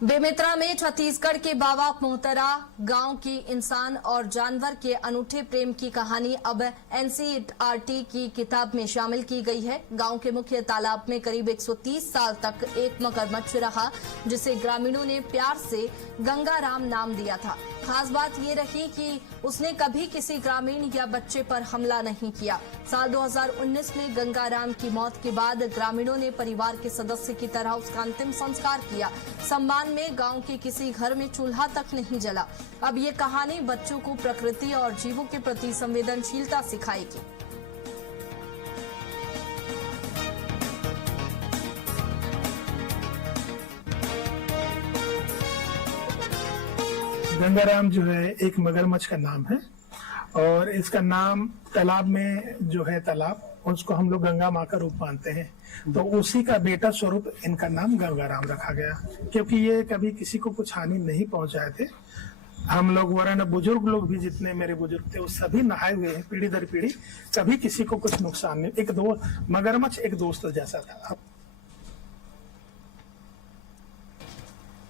बेमेतरा में छत्तीसगढ़ के बाबा मोहतरा गांव की इंसान और जानवर के अनूठे प्रेम की कहानी अब एनसीईआरटी की किताब में शामिल की गई है। गांव के मुख्य तालाब में करीब 130 साल तक एक मगरमच्छ रहा, जिसे ग्रामीणों ने प्यार से गंगाराम नाम दिया था। खास बात ये रही कि उसने कभी किसी ग्रामीण या बच्चे पर हमला नहीं किया। साल 2019 में गंगाराम की मौत के बाद ग्रामीणों ने परिवार के सदस्य की तरह उसका अंतिम संस्कार किया। सम्मान में गांव के किसी घर में चूल्हा तक नहीं जला। अब ये कहानी बच्चों को प्रकृति और जीवों के प्रति संवेदनशीलता सिखाएगी। गंगाराम जो है एक मगरमच्छ का नाम है और इसका नाम तालाब में जो है तालाब, उसको हम लोग गंगा माँ का रूप मानते हैं, तो उसी का बेटा स्वरूप इनका नाम गंगाराम रखा गया, क्योंकि ये कभी किसी को कुछ हानि नहीं पहुंचाए थे। हम लोग वरना बुजुर्ग लोग भी जितने मेरे बुजुर्ग थे वो सभी नहाए हुए हैं पीढ़ी दर पीढ़ी, कभी किसी को कुछ नुकसान नहीं। एक दो मगरमच्छ एक दोस्त जैसा था।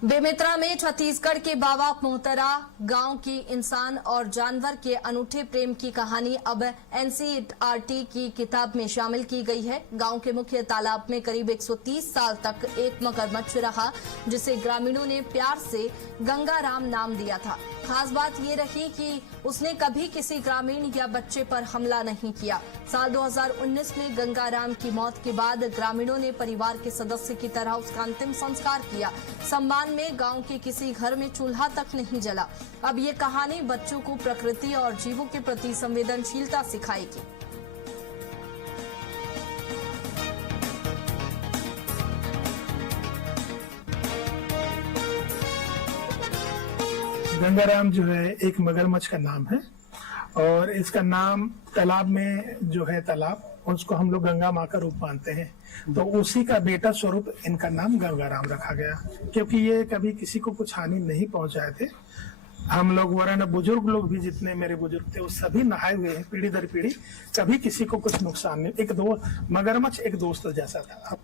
बेमेतरा में छत्तीसगढ़ के बाबा मोहतरा गांव की इंसान और जानवर के अनूठे प्रेम की कहानी अब एनसीईआरटी की किताब में शामिल की गई है। गांव के मुख्य तालाब में करीब 130 साल तक एक मगरमच्छ रहा, जिसे ग्रामीणों ने प्यार से गंगाराम नाम दिया था। खास बात ये रही कि उसने कभी किसी ग्रामीण या बच्चे पर हमला नहीं किया। साल 2019 में गंगाराम की मौत के बाद ग्रामीणों ने परिवार के सदस्य की तरह उसका अंतिम संस्कार किया। सम्मान में गांव के किसी घर में चूल्हा तक नहीं जला। अब ये कहानी बच्चों को प्रकृति और जीवों के प्रति संवेदनशीलता सिखाएगी। गंगाराम जो है एक मगरमच्छ का नाम है और इसका नाम तालाब में जो है तालाब, उसको हम लोग गंगा माँ का रूप मानते हैं, तो उसी का बेटा स्वरूप इनका नाम गंगाराम रखा गया, क्योंकि ये कभी किसी को कुछ हानि नहीं पहुंचाए थे। हम लोग वरना बुजुर्ग लोग भी जितने मेरे बुजुर्ग थे वो सभी नहाए हुए हैं पीढ़ी दर पीढ़ी, कभी किसी को कुछ नुकसान नहीं। एक दो मगरमच्छ एक दोस्त जैसा था।